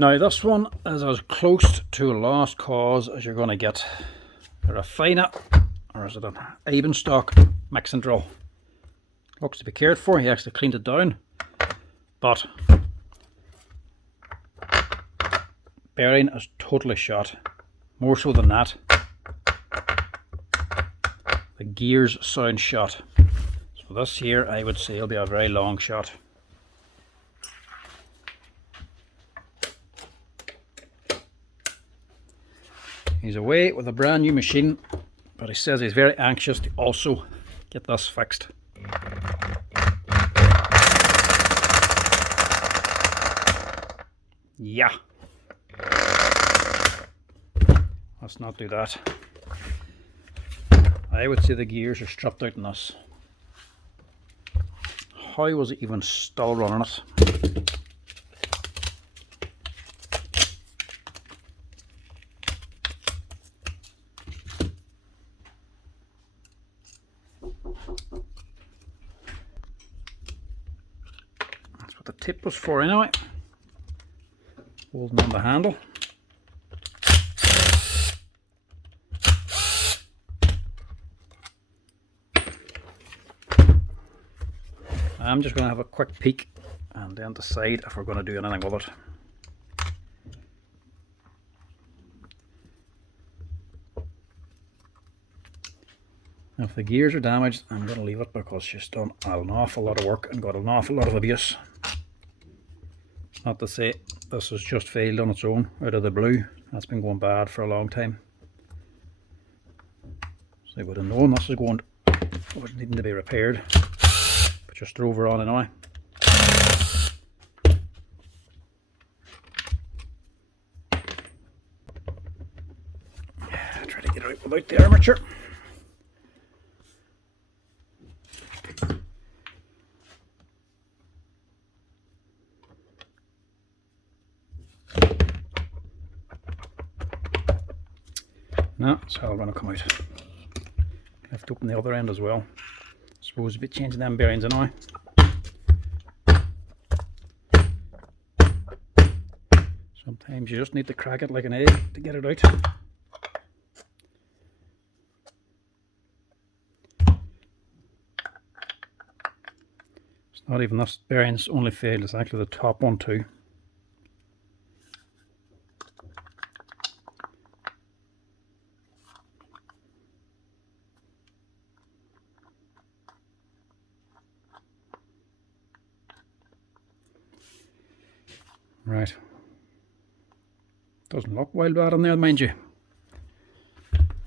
Now this one is as close to a lost cause as you're going to get. A Refina, or is it an Eibenstock mixing drill. Looks to be cared for. He actually cleaned it down, but bearing is totally shot. More so than that, the gears sound shot. So this here, I would say, will be a very long shot. He's away with a brand new machine, but he says he's very anxious to also get this fixed. Yeah. Let's not do that. I would say the gears are stripped out in this. How was it even still running it? That's what the tip was for anyway. Holding on the handle. I'm just going to have a quick peek and then decide if we're going to do anything with it. If the gears are damaged, I'm going to leave it because she's done an awful lot of work and got an awful lot of abuse. Not to say this has just failed on its own out of the blue. That's been going bad for a long time. So I would have known this was needing to be repaired. But just drove her on anyway. Try to get it out without the armature. No, it's all going to come out. Left open the other end as well. Suppose we'll be changing them bearings anyway. Sometimes you just need to crack it like an egg to get it out. It's not even this bearing's only failed, it's actually the top one too. Right. Doesn't look wild bad on there, mind you. I'm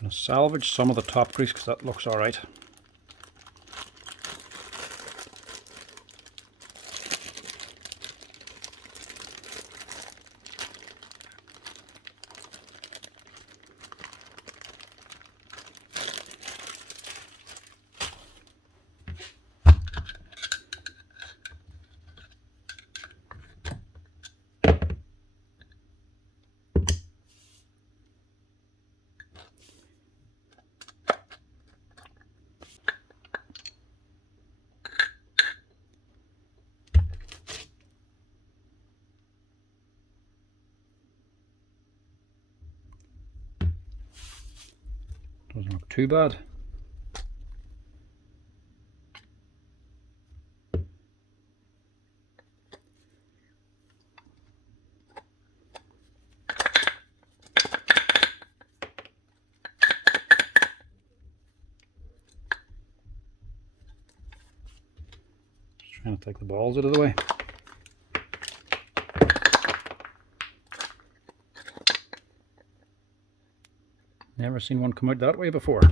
going to salvage some of the top grease because that looks alright. Doesn't look too bad. Just trying to take the balls out of the way. Never seen one come out that way before.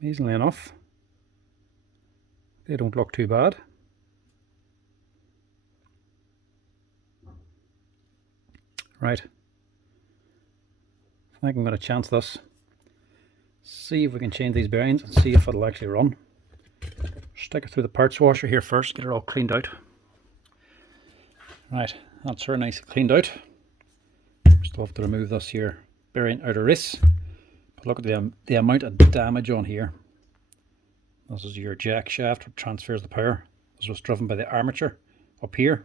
Amazingly enough, they don't look too bad. Right, I think I'm going to chance this. See if we can change these bearings and see if it'll actually run. Stick it through the parts washer here first, get it all cleaned out. Right, that's her nice cleaned out. Still have to remove this here bearing out of race. But look at the amount of damage on here. This is your jack shaft that transfers the power. This was driven by the armature up here.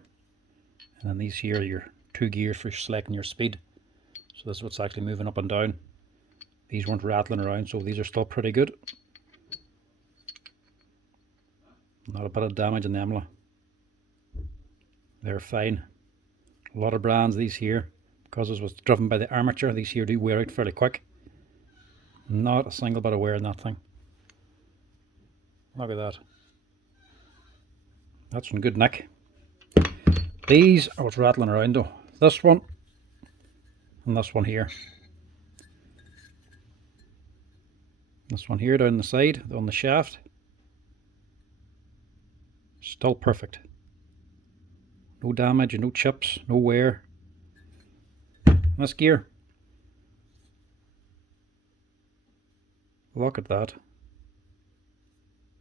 And then these here are your 2 gears for selecting your speed. So this is what's actually moving up and down. These weren't rattling around, so these are still pretty good. Not a bit of damage in them. They're fine. A lot of brands, these here, because it was driven by the armature, these here do wear out fairly quick. Not a single bit of wear in that thing. Look at that. That's one good nick. These are what's rattling around though. This one and this one here. This one here down the side on the shaft. Still perfect. No damage, no chips, no wear. This gear. Look at that.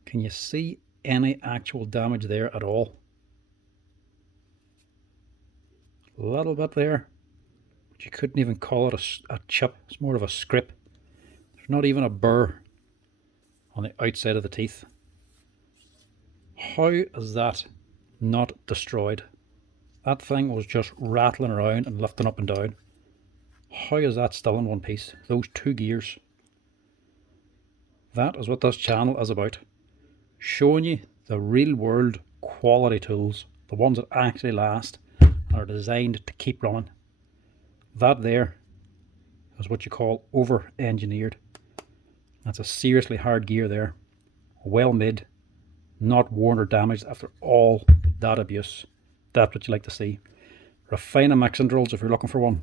Can you see any actual damage there at all? A little bit there, but you couldn't even call it a chip. It's more of a scrape. There's not even a burr on the outside of the teeth. How is that not destroyed? That thing was just rattling around and lifting up and down. How is that still in one piece? Those 2 gears. That is what this channel is about. Showing you the real world quality tools. The ones that actually last and are designed to keep running. That there is what you call over engineered. That's a seriously hard gear there. Well made. Not worn or damaged after all that abuse. That's what you like to see. Refina mixing drills, if you're looking for one,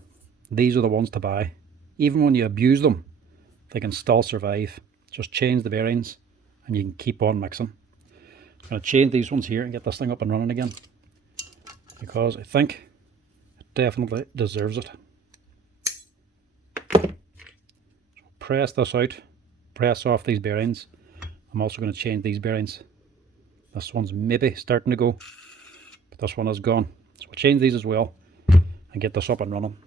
these are the ones to buy. Even when you abuse them, they can still survive. Just change the bearings and you can keep on mixing. I'm going to change these ones here and get this thing up and running again, because I think it definitely deserves it. So press this out, press off these bearings. I'm also going to change these bearings. This one's maybe starting to go, but this one is gone. So we'll change these as well and get this up and running.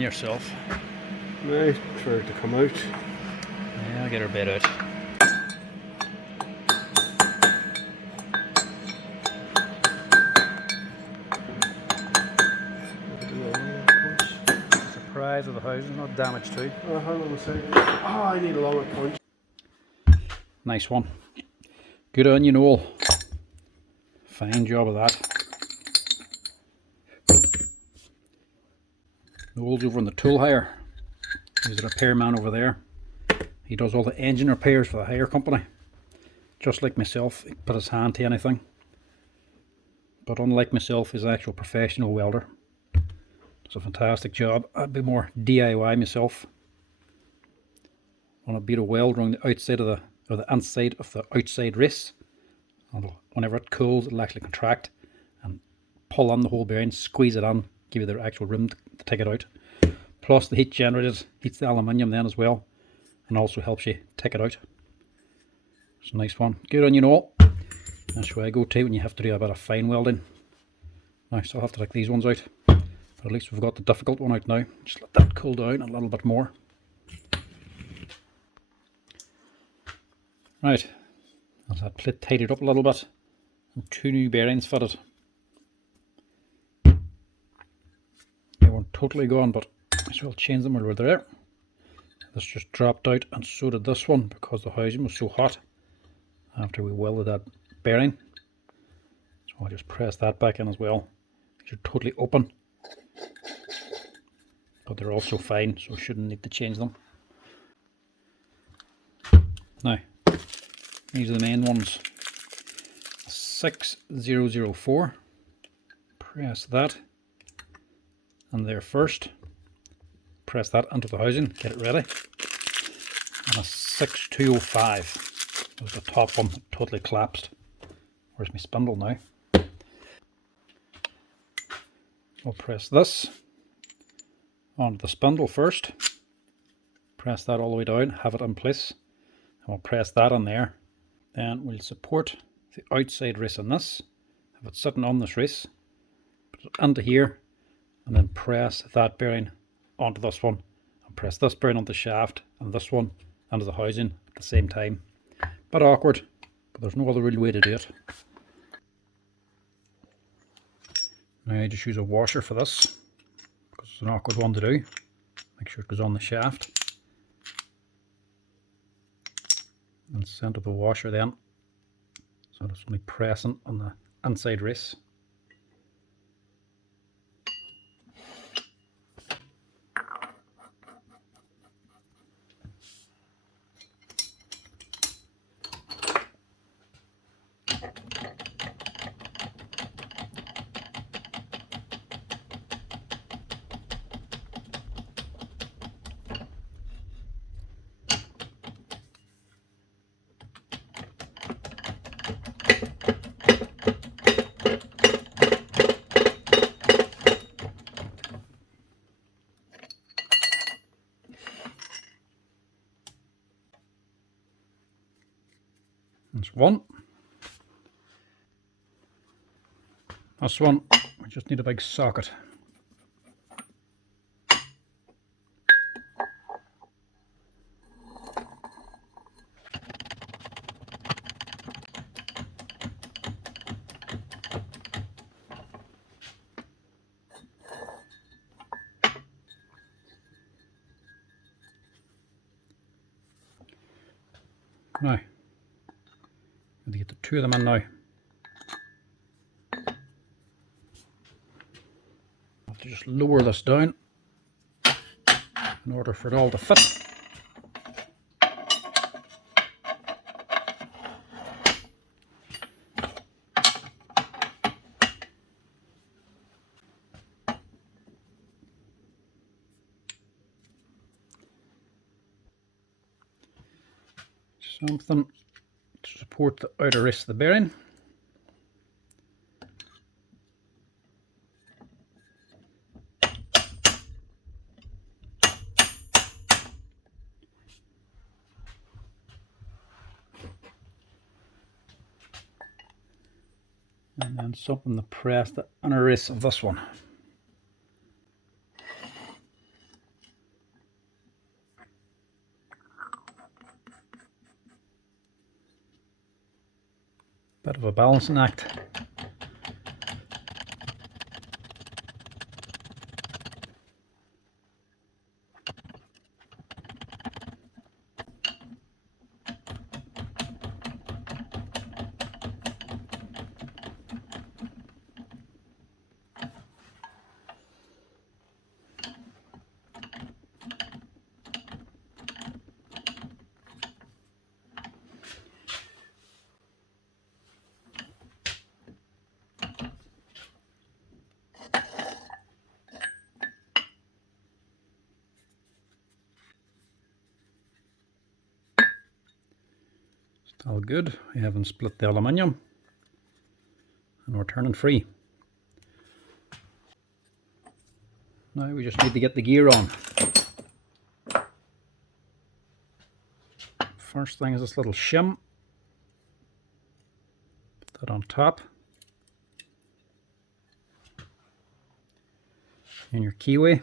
on yourself. Right, for it to come out. Yeah, I'll get her bit out. Surprise of the house is not damaged too. Hang on a second. Oh, I need a longer punch. Nice one. Good on you, Noel. Fine job of that. Noel's over in the tool hire. He's the repairman over there. He does all the engine repairs for the hire company. Just like myself, he put his hand to anything. But unlike myself, he's an actual professional welder. It's a fantastic job. I'd be more DIY myself. On a bit of weld around the outside of the inside of the outside race. And whenever it cools, it'll actually contract and pull on the whole bearing, squeeze it on, give you the actual room to take it out. Plus the heat generated heats the aluminium then as well, and also helps you take it out. It's a nice one. Good on you, Noel. That's where I go to when you have to do a bit of fine welding. Now I still have to take these ones out, but at least we've got the difficult one out now. Just let that cool down a little bit more. Right, as that plate tidied up a little bit, and 2 new bearings fitted. They weren't totally gone, but I as well change them while we're there. This just dropped out, and so did this one because the housing was so hot after we welded that bearing. So I'll just press that back in as well. These are totally open, but they're also fine, so shouldn't need to change them. Now, these are the main ones. 6004. Press that in there first. Press that into the housing, get it ready. And a 6205. That was the top one, totally collapsed. Where's my spindle now? We'll press this onto the spindle first. Press that all the way down, have it in place. And we'll press that on there. Then we'll support the outside race on this. Have it sitting on this race. Put it into here. And then press that bearing onto this one. And press this bearing onto the shaft and this one onto the housing at the same time. Bit awkward, but there's no other real way to do it. Now I just use a washer for this, because it's an awkward one to do. Make sure it goes on the shaft. And center the washer then, so it's only pressing on the inside race. That's one. This one, we just need a big socket. Now, to get the 2 of them in now. I have to just lower this down in order for it all to fit. Something to support the outer race of the bearing. And then something to press the inner race of this one. Bit of a balancing act. Still good. We haven't split the aluminium, and we're turning free. Now we just need to get the gear on. First thing is this little shim. Put that on top. And your keyway.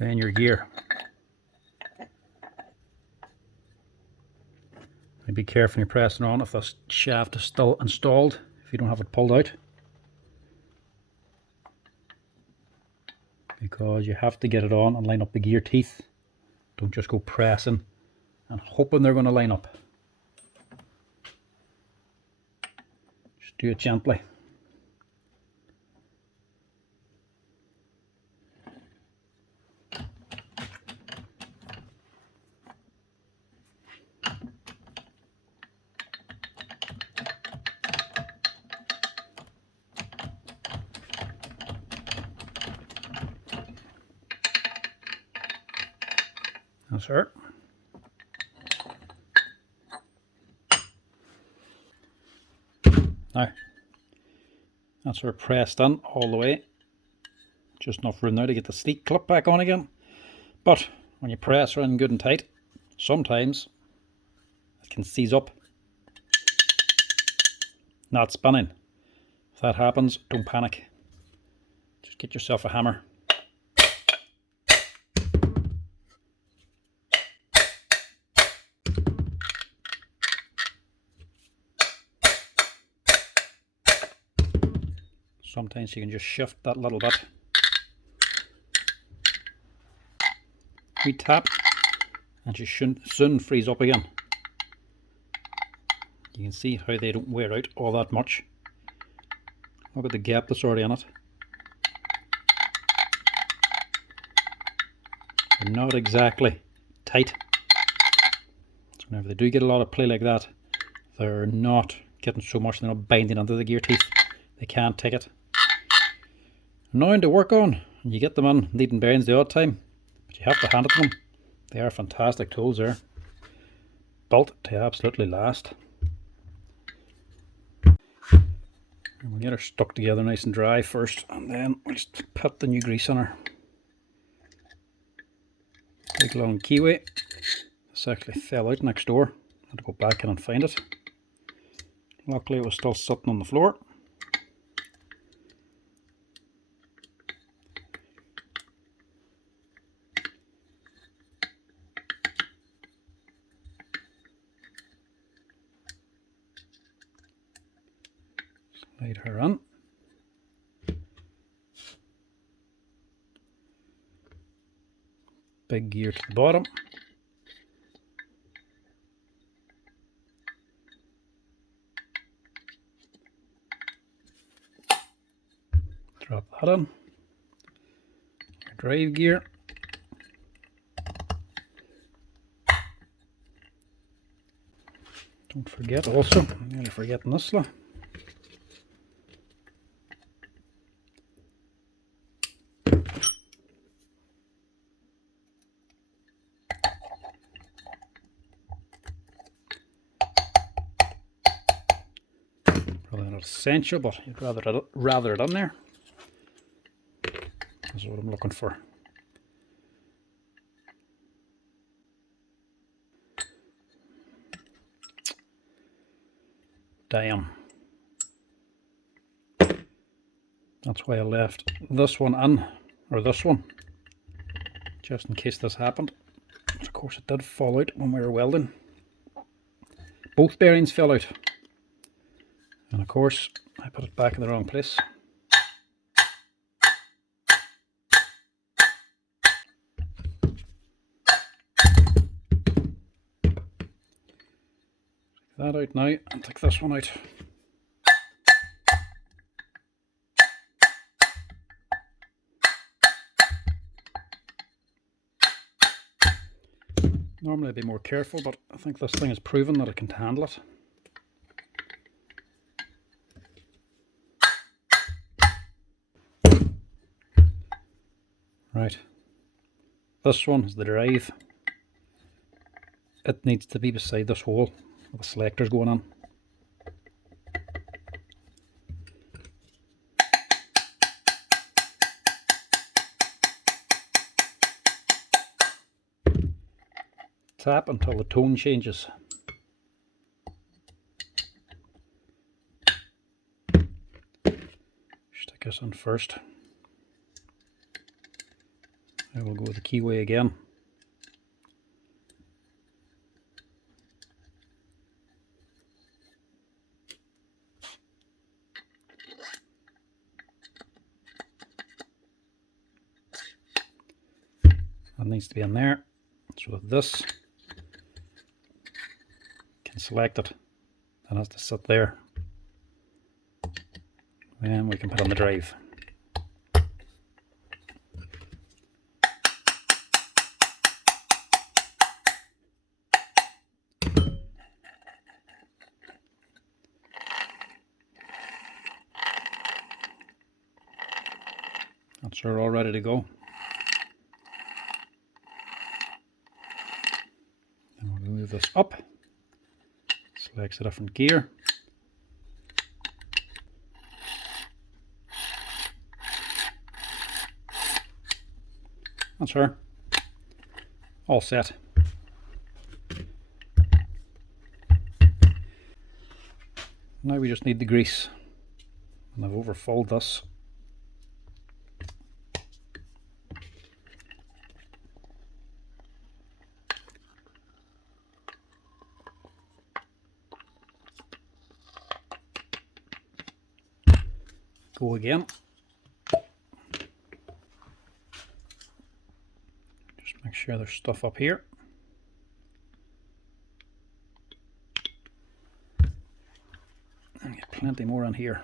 Then your gear. And be careful when you're pressing on if the shaft is still installed, if you don't have it pulled out. Because you have to get it on and line up the gear teeth. Don't just go pressing and hoping they're going to line up. Just do it gently. That's it. Now, that's our pressed in all the way. Just enough room now to get the seat clip back on again. But when you press her in good and tight, sometimes it can seize up. Not spinning. If that happens, don't panic. Just get yourself a hammer. Sometimes you can just shift that little bit. We tap and she should soon freeze up again. You can see how they don't wear out all that much. Look at the gap that's already in it. They're not exactly tight. So whenever they do get a lot of play like that, they're not getting so much, they're not binding onto the gear teeth. They can't take it. Annoying to work on, and you get them on needing bearings the odd time, but you have to hand it to them. They are fantastic tools there, built to absolutely last. And we'll get her stuck together nice and dry first, and then we'll just put the new grease on her. Big long keyway. This actually fell out next door. I had to go back in and find it. Luckily it was still sitting on the floor. Slide her in. Big gear to the bottom. Drop that in. Drive gear. Don't forget also, I'm nearly forgetting this one. Probably not essential, but you'd rather it on there. That's what I'm looking for. Damn. That's why I left this one in, or this one, just in case this happened. Of course it did fall out when we were welding. Both bearings fell out. And of course I put it back in the wrong place. Take that out now and take this one out. Normally I'd be more careful, but I think this thing has proven that it can handle it. Right, this one is the drive. It needs to be beside this hole with the selectors going on. Tap until the tone changes. Stick this in first. I will go the keyway again. That needs to be in there. So this can select it. That has to sit there. And we can put on the drive. That's her all ready to go. Then we'll move this up. Selects a different gear. That's her. All set. Now we just need the grease. And I've overfilled this. Go again. Just make sure there's stuff up here. And get plenty more on here.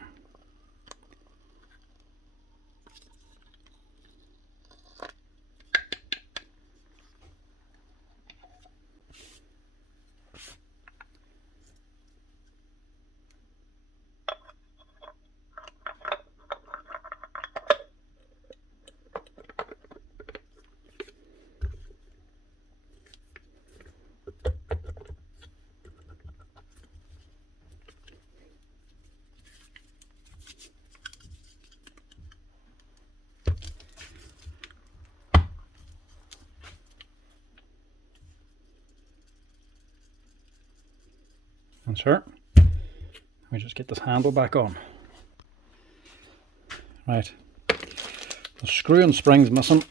That's her. We just get this handle back on. Right. The screw and spring's missing.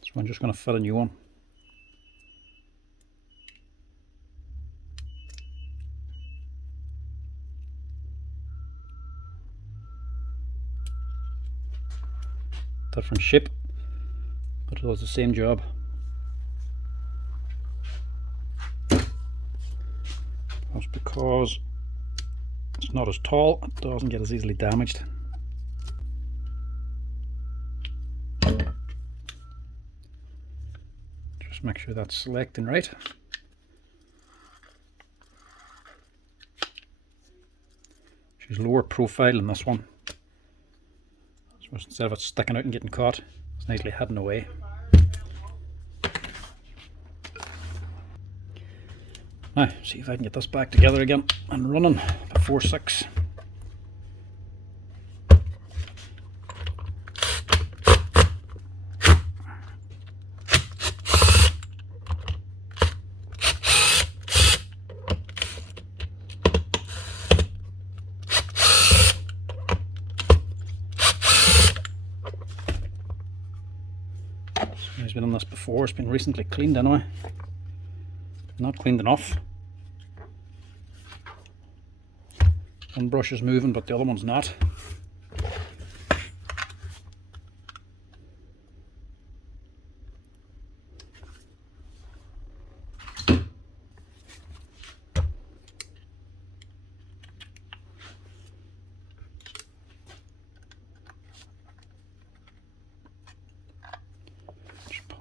So I'm just going to fit a new one. Different shape, but it does the same job. That's because it's not as tall, it doesn't get as easily damaged. Just make sure that's selecting right. She's lower profile than this one. So instead of it sticking out and getting caught, it's nicely hidden away. Now, see if I can get this back together again and running before 6. been on this before. It's been recently cleaned anyway. Not cleaned enough. One brush is moving but the other one's not.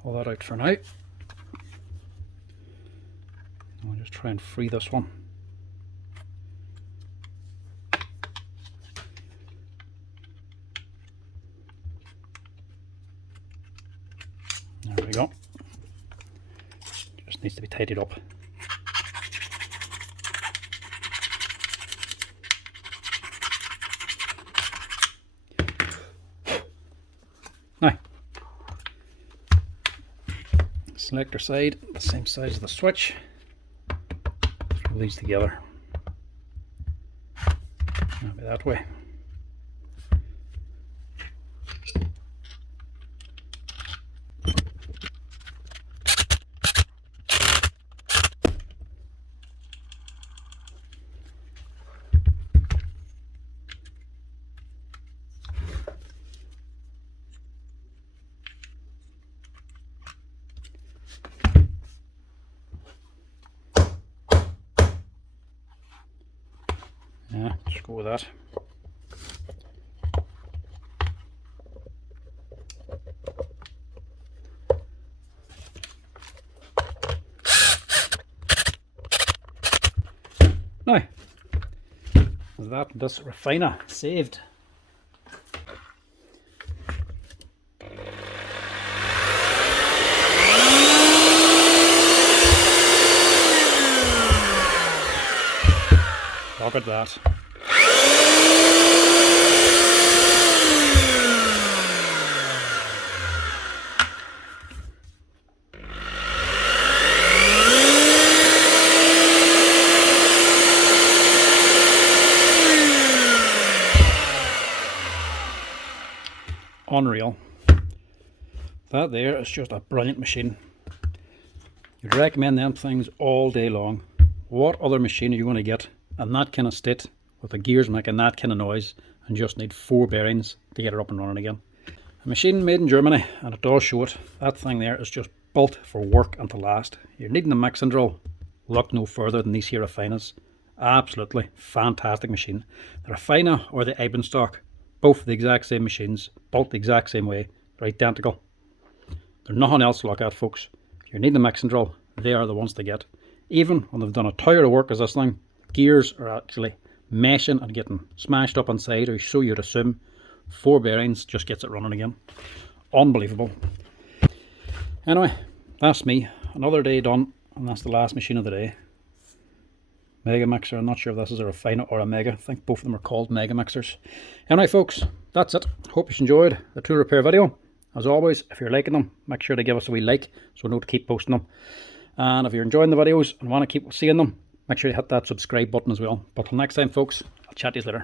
Pull that out for now. I'll just try and free this one. There we go. Just needs to be tidied up. Now, selector side, the same size as the switch. Throw these together. Maybe that way. Yeah, just go with that. Now, is that this Refina saved? Look at that. Unreal. That there is just a brilliant machine. You'd recommend them things all day long. What other machine are you going to get in that kind of state with the gears making that kind of noise and just need 4 bearings to get it up and running again? A machine made in Germany, and it does show it. That thing there is just built for work and to last. You're needing a mixing drill, look no further than these here Refinas. Absolutely fantastic machine. The Refina or the Eibenstock, both the exact same machines, built the exact same way. They're identical. There's nothing else to look at, folks. If you need a mixing drill, they are the ones to get. Even when they've done a tower of work as this thing, gears are actually meshing and getting smashed up inside, or so you'd assume. 4 bearings just gets it running again. Unbelievable. Anyway, that's me. Another day done, and that's the last machine of the day. MegaMixer. I'm not sure if this is a Refina or a Mega. I think both of them are called MegaMixers. Anyway, folks, that's it. Hope you enjoyed the tool repair video. As always, if you're liking them, make sure to give us a wee like so we know to keep posting them. And if you're enjoying the videos and want to keep seeing them, make sure you hit that subscribe button as well. But till next time, folks, I'll chat to you later.